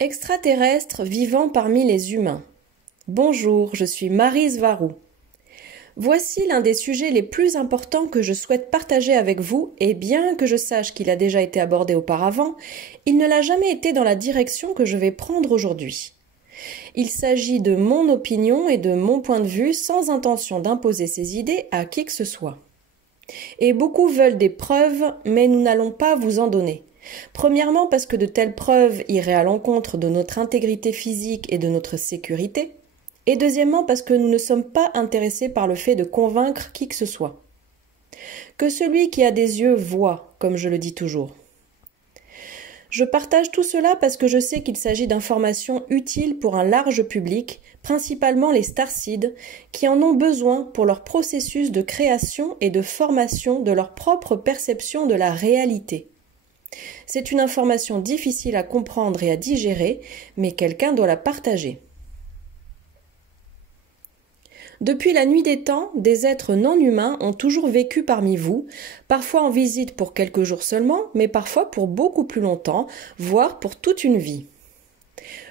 Extraterrestres vivant parmi les humains. Bonjour, je suis Maryse Varou. Voici l'un des sujets les plus importants que je souhaite partager avec vous, et bien que je sache qu'il a déjà été abordé auparavant, il ne l'a jamais été dans la direction que je vais prendre aujourd'hui. Il s'agit de mon opinion et de mon point de vue sans intention d'imposer ces idées à qui que ce soit. Et beaucoup veulent des preuves, mais nous n'allons pas vous en donner. Premièrement parce que de telles preuves iraient à l'encontre de notre intégrité physique et de notre sécurité, et deuxièmement parce que nous ne sommes pas intéressés par le fait de convaincre qui que ce soit. Que celui qui a des yeux voit, comme je le dis toujours. Je partage tout cela parce que je sais qu'il s'agit d'informations utiles pour un large public, principalement les starseeds, qui en ont besoin pour leur processus de création et de formation de leur propre perception de la réalité. C'est une information difficile à comprendre et à digérer, mais quelqu'un doit la partager. Depuis la nuit des temps, des êtres non humains ont toujours vécu parmi vous, parfois en visite pour quelques jours seulement, mais parfois pour beaucoup plus longtemps, voire pour toute une vie.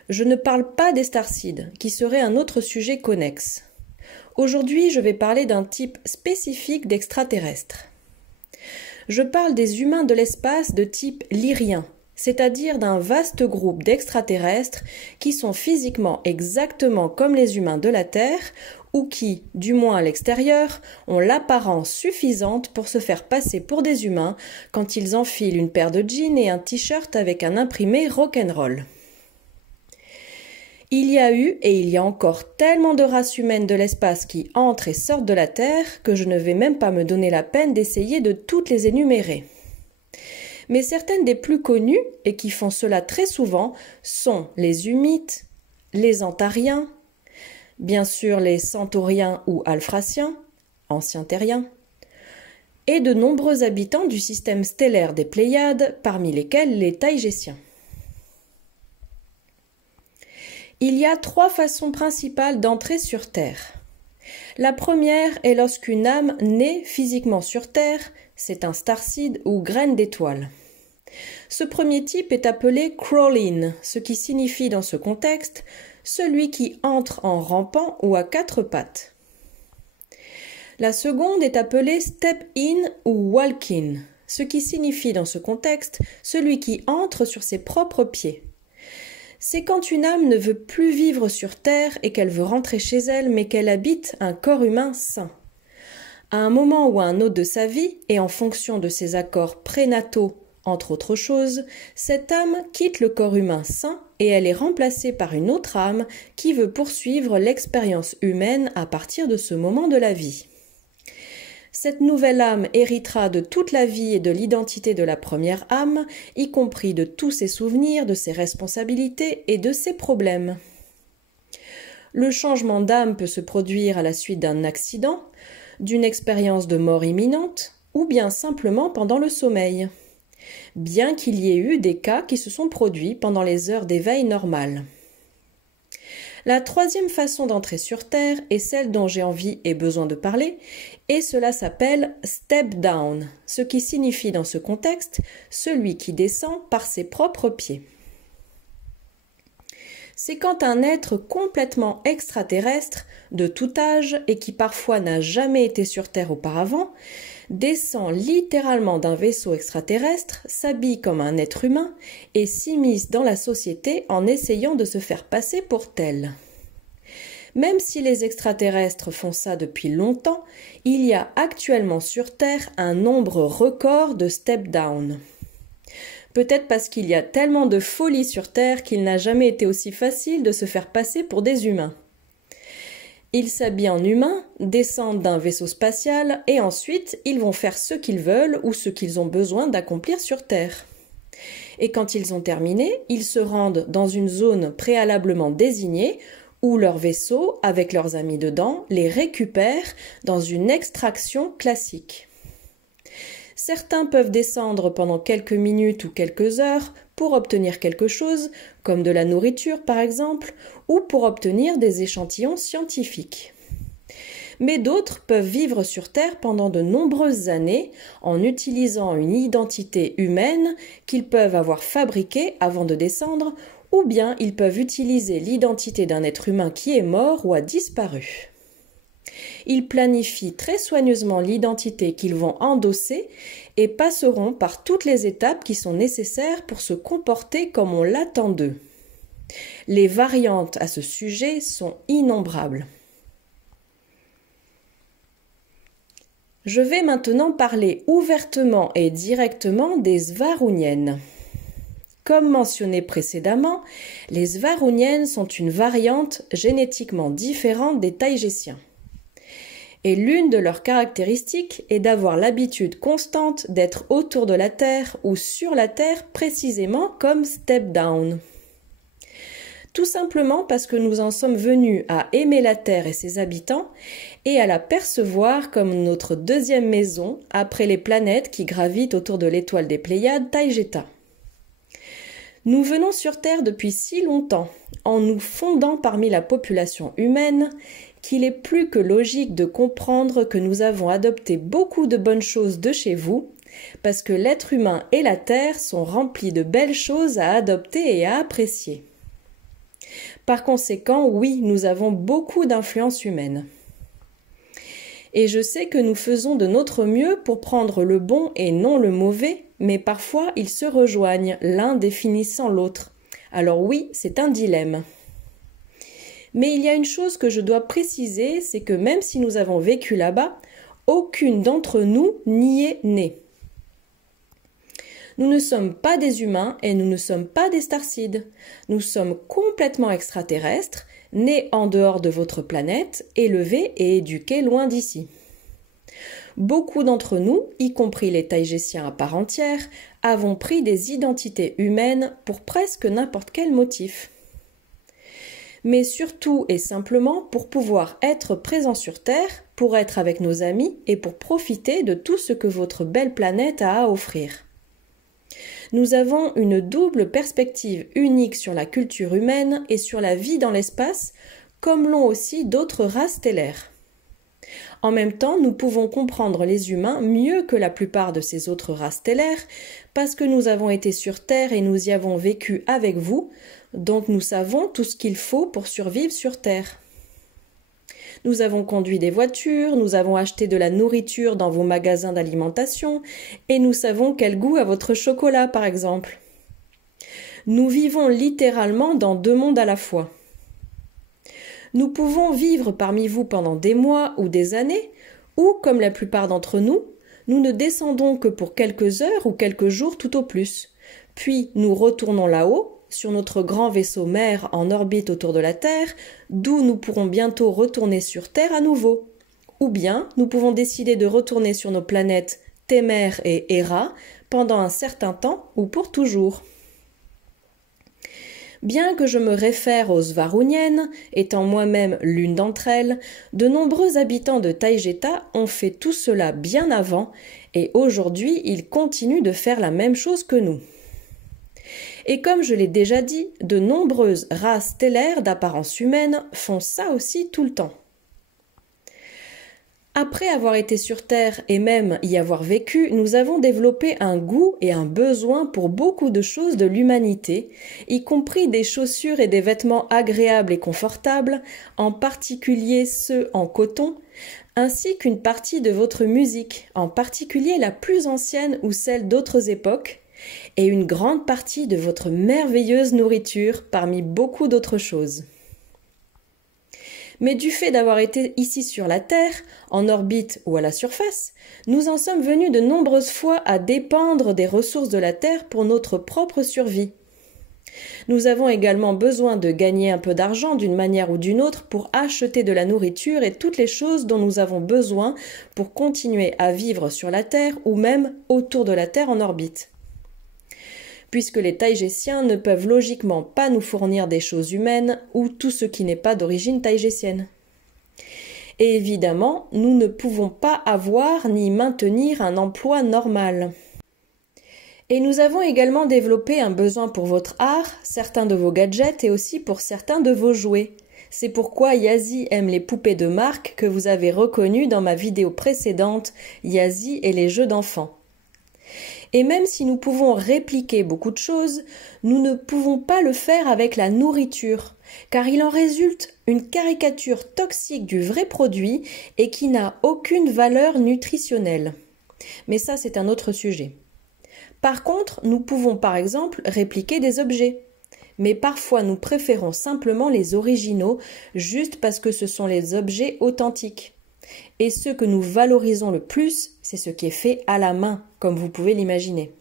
Je ne parle pas des starseeds, qui serait un autre sujet connexe. Aujourd'hui, je vais parler d'un type spécifique d'extraterrestres. Je parle des humains de l'espace de type lyrien, c'est-à-dire d'un vaste groupe d'extraterrestres qui sont physiquement exactement comme les humains de la Terre ou qui, du moins à l'extérieur, ont l'apparence suffisante pour se faire passer pour des humains quand ils enfilent une paire de jeans et un t-shirt avec un imprimé rock'n'roll. Il y a eu et il y a encore tellement de races humaines de l'espace qui entrent et sortent de la Terre que je ne vais même pas me donner la peine d'essayer de toutes les énumérer. Mais certaines des plus connues, et qui font cela très souvent, sont les Humites, les Antariens, bien sûr les Centauriens ou Alphraciens, anciens terriens, et de nombreux habitants du système stellaire des Pléiades, parmi lesquels les Taïgésiens. Il y a 3 façons principales d'entrer sur Terre. La première est lorsqu'une âme naît physiquement sur Terre, c'est un starseed ou graine d'étoile. Ce premier type est appelé crawl-in, ce qui signifie dans ce contexte celui qui entre en rampant ou à 4 pattes. La seconde est appelée step-in ou walk-in, ce qui signifie dans ce contexte celui qui entre sur ses propres pieds. C'est quand une âme ne veut plus vivre sur Terre et qu'elle veut rentrer chez elle, mais qu'elle habite un corps humain sain. À un moment ou à un autre de sa vie, et en fonction de ses accords prénataux, entre autres choses, cette âme quitte le corps humain sain et elle est remplacée par une autre âme qui veut poursuivre l'expérience humaine à partir de ce moment de la vie. Cette nouvelle âme héritera de toute la vie et de l'identité de la première âme, y compris de tous ses souvenirs, de ses responsabilités et de ses problèmes. Le changement d'âme peut se produire à la suite d'un accident, d'une expérience de mort imminente, ou bien simplement pendant le sommeil. Bien qu'il y ait eu des cas qui se sont produits pendant les heures d'éveil normales. La troisième façon d'entrer sur Terre est celle dont j'ai envie et besoin de parler, et cela s'appelle step down, ce qui signifie dans ce contexte celui qui descend par ses propres pieds. C'est quand un être complètement extraterrestre, de tout âge et qui parfois n'a jamais été sur Terre auparavant, descend littéralement d'un vaisseau extraterrestre, s'habille comme un être humain et s'immisce dans la société en essayant de se faire passer pour tel. Même si les extraterrestres font ça depuis longtemps, il y a actuellement sur Terre un nombre record de step-down. Peut-être parce qu'il y a tellement de folie sur Terre qu'il n'a jamais été aussi facile de se faire passer pour des humains. Ils s'habillent en humains, descendent d'un vaisseau spatial et ensuite ils vont faire ce qu'ils veulent ou ce qu'ils ont besoin d'accomplir sur Terre. Et quand ils ont terminé, ils se rendent dans une zone préalablement désignée où leur vaisseau, avec leurs amis dedans, les récupère dans une extraction classique. Certains peuvent descendre pendant quelques minutes ou quelques heures pour obtenir quelque chose, comme de la nourriture par exemple, ou pour obtenir des échantillons scientifiques. Mais d'autres peuvent vivre sur Terre pendant de nombreuses années en utilisant une identité humaine qu'ils peuvent avoir fabriquée avant de descendre ou bien ils peuvent utiliser l'identité d'un être humain qui est mort ou a disparu. Ils planifient très soigneusement l'identité qu'ils vont endosser et passeront par toutes les étapes qui sont nécessaires pour se comporter comme on l'attend d'eux. Les variantes à ce sujet sont innombrables. Je vais maintenant parler ouvertement et directement des Svaruniennes. Comme mentionné précédemment, les Svaruniennes sont une variante génétiquement différente des Taïgésiens. Et l'une de leurs caractéristiques est d'avoir l'habitude constante d'être autour de la Terre ou sur la Terre précisément comme step down. Tout simplement parce que nous en sommes venus à aimer la Terre et ses habitants et à la percevoir comme notre deuxième maison après les planètes qui gravitent autour de l'étoile des Pléiades Taygeta. Nous venons sur Terre depuis si longtemps, en nous fondant parmi la population humaine, qu'il est plus que logique de comprendre que nous avons adopté beaucoup de bonnes choses de chez vous, parce que l'être humain et la Terre sont remplis de belles choses à adopter et à apprécier. Par conséquent, oui, nous avons beaucoup d'influence humaine. Et je sais que nous faisons de notre mieux pour prendre le bon et non le mauvais, mais parfois ils se rejoignent, l'un définissant l'autre. Alors oui, c'est un dilemme. Mais il y a une chose que je dois préciser, c'est que même si nous avons vécu là-bas, aucune d'entre nous n'y est née. Nous ne sommes pas des humains et nous ne sommes pas des starcides. Nous sommes complètement extraterrestres, nés en dehors de votre planète, élevés et éduqués loin d'ici. Beaucoup d'entre nous, y compris les Taygésiens à part entière, avons pris des identités humaines pour presque n'importe quel motif. Mais surtout et simplement pour pouvoir être présents sur Terre, pour être avec nos amis et pour profiter de tout ce que votre belle planète a à offrir. Nous avons une double perspective unique sur la culture humaine et sur la vie dans l'espace, comme l'ont aussi d'autres races stellaires. En même temps, nous pouvons comprendre les humains mieux que la plupart de ces autres races stellaires, parce que nous avons été sur Terre et nous y avons vécu avec vous, donc nous savons tout ce qu'il faut pour survivre sur Terre. Nous avons conduit des voitures, nous avons acheté de la nourriture dans vos magasins d'alimentation et nous savons quel goût a votre chocolat, par exemple. Nous vivons littéralement dans deux mondes à la fois. Nous pouvons vivre parmi vous pendant des mois ou des années, ou, comme la plupart d'entre nous, nous ne descendons que pour quelques heures ou quelques jours tout au plus. Puis nous retournons là-haut, sur notre grand vaisseau mère en orbite autour de la Terre, d'où nous pourrons bientôt retourner sur Terre à nouveau. Ou bien nous pouvons décider de retourner sur nos planètes Témère et Héra pendant un certain temps ou pour toujours. Bien que je me réfère aux Svaruniennes, étant moi-même l'une d'entre elles, de nombreux habitants de Taygeta ont fait tout cela bien avant et aujourd'hui ils continuent de faire la même chose que nous. Et comme je l'ai déjà dit, de nombreuses races stellaires d'apparence humaine font ça aussi tout le temps. Après avoir été sur Terre et même y avoir vécu, nous avons développé un goût et un besoin pour beaucoup de choses de l'humanité, y compris des chaussures et des vêtements agréables et confortables, en particulier ceux en coton, ainsi qu'une partie de votre musique, en particulier la plus ancienne ou celle d'autres époques, et une grande partie de votre merveilleuse nourriture parmi beaucoup d'autres choses. Mais du fait d'avoir été ici sur la Terre, en orbite ou à la surface, nous en sommes venus de nombreuses fois à dépendre des ressources de la Terre pour notre propre survie. Nous avons également besoin de gagner un peu d'argent d'une manière ou d'une autre pour acheter de la nourriture et toutes les choses dont nous avons besoin pour continuer à vivre sur la Terre ou même autour de la Terre en orbite. Puisque les Taygésiens ne peuvent logiquement pas nous fournir des choses humaines ou tout ce qui n'est pas d'origine taygésienne. Et évidemment, nous ne pouvons pas avoir ni maintenir un emploi normal. Et nous avons également développé un besoin pour votre art, certains de vos gadgets et aussi pour certains de vos jouets. C'est pourquoi Yazi aime les poupées de marque que vous avez reconnues dans ma vidéo précédente, Yazi et les jeux d'enfants. Et même si nous pouvons répliquer beaucoup de choses, nous ne pouvons pas le faire avec la nourriture, car il en résulte une caricature toxique du vrai produit et qui n'a aucune valeur nutritionnelle. Mais ça, c'est un autre sujet. Par contre, nous pouvons par exemple répliquer des objets. Mais parfois nous préférons simplement les originaux juste parce que ce sont les objets authentiques. Et ce que nous valorisons le plus, c'est ce qui est fait à la main, comme vous pouvez l'imaginer.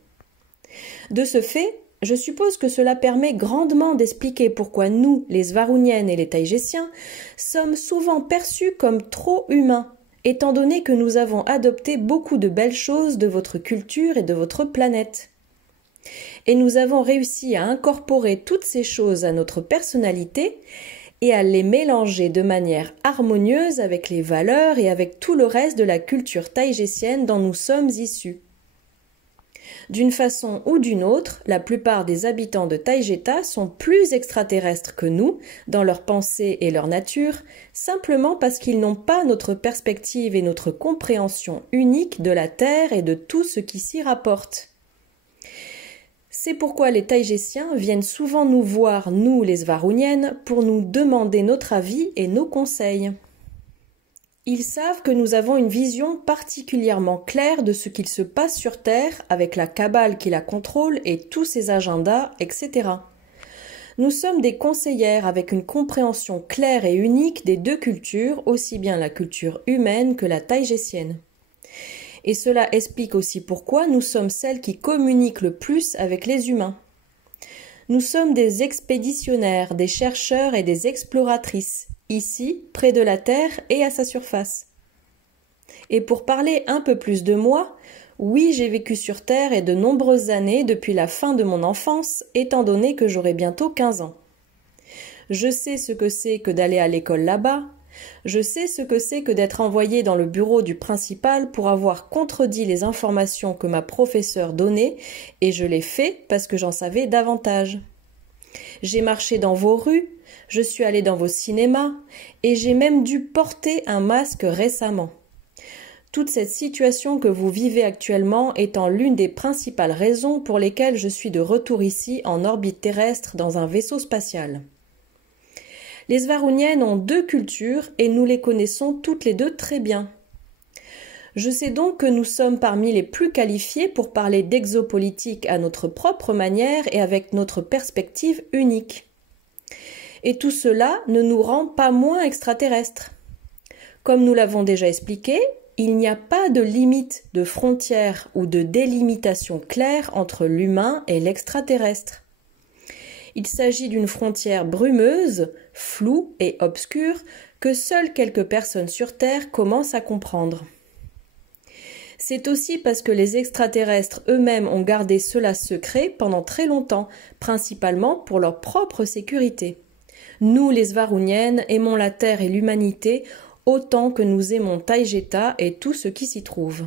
De ce fait, je suppose que cela permet grandement d'expliquer pourquoi nous, les Svarouniennes et les Taïgésiens, sommes souvent perçus comme trop humains, étant donné que nous avons adopté beaucoup de belles choses de votre culture et de votre planète. Et nous avons réussi à incorporer toutes ces choses à notre personnalité et à les mélanger de manière harmonieuse avec les valeurs et avec tout le reste de la culture taïgésienne dont nous sommes issus. D'une façon ou d'une autre, la plupart des habitants de Taïgéta sont plus extraterrestres que nous dans leurs pensées et leur nature, simplement parce qu'ils n'ont pas notre perspective et notre compréhension unique de la Terre et de tout ce qui s'y rapporte. C'est pourquoi les Taïgésiens viennent souvent nous voir, nous les Svarouniennes, pour nous demander notre avis et nos conseils. Ils savent que nous avons une vision particulièrement claire de ce qu'il se passe sur Terre avec la cabale qui la contrôle et tous ses agendas, etc. Nous sommes des conseillères avec une compréhension claire et unique des deux cultures, aussi bien la culture humaine que la taïgésienne. Et cela explique aussi pourquoi nous sommes celles qui communiquent le plus avec les humains. Nous sommes des expéditionnaires, des chercheurs et des exploratrices, ici, près de la Terre et à sa surface. Et pour parler un peu plus de moi, oui, j'ai vécu sur Terre et de nombreuses années depuis la fin de mon enfance, étant donné que j'aurai bientôt 15 ans. Je sais ce que c'est que d'aller à l'école là-bas. Je sais ce que c'est que d'être envoyé dans le bureau du principal pour avoir contredit les informations que ma professeure donnait, et je l'ai fait parce que j'en savais davantage. J'ai marché dans vos rues, je suis allée dans vos cinémas, et j'ai même dû porter un masque récemment. Toute cette situation que vous vivez actuellement étant l'une des principales raisons pour lesquelles je suis de retour ici en orbite terrestre dans un vaisseau spatial. Les Svarouniennes ont deux cultures et nous les connaissons toutes les deux très bien. Je sais donc que nous sommes parmi les plus qualifiés pour parler d'exopolitique à notre propre manière et avec notre perspective unique. Et tout cela ne nous rend pas moins extraterrestres. Comme nous l'avons déjà expliqué, il n'y a pas de limite, de frontière ou de délimitation claire entre l'humain et l'extraterrestre. Il s'agit d'une frontière brumeuse, floue et obscure que seules quelques personnes sur Terre commencent à comprendre. C'est aussi parce que les extraterrestres eux-mêmes ont gardé cela secret pendant très longtemps, principalement pour leur propre sécurité. Nous, les Svarouniennes, aimons la Terre et l'humanité autant que nous aimons Taïgéta et tout ce qui s'y trouve.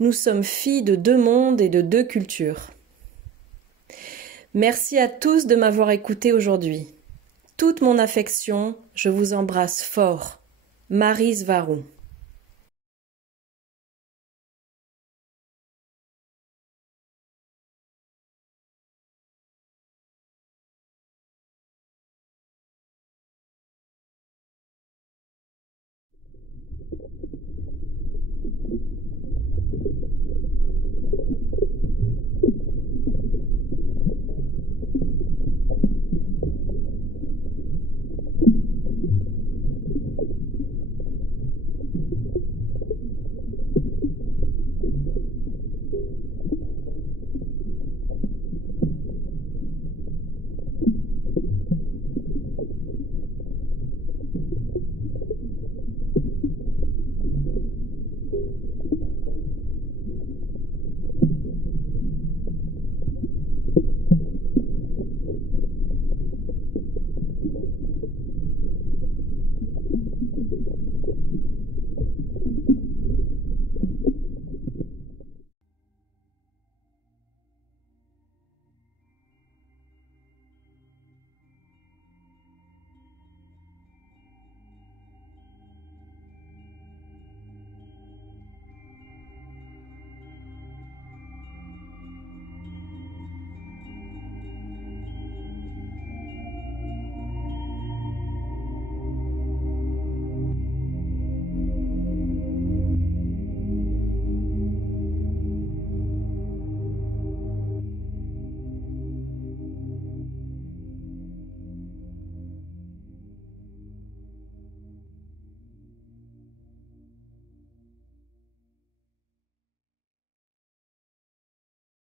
Nous sommes filles de deux mondes et de deux cultures. Merci à tous de m'avoir écouté aujourd'hui. Toute mon affection, je vous embrasse fort. Marie Svarou.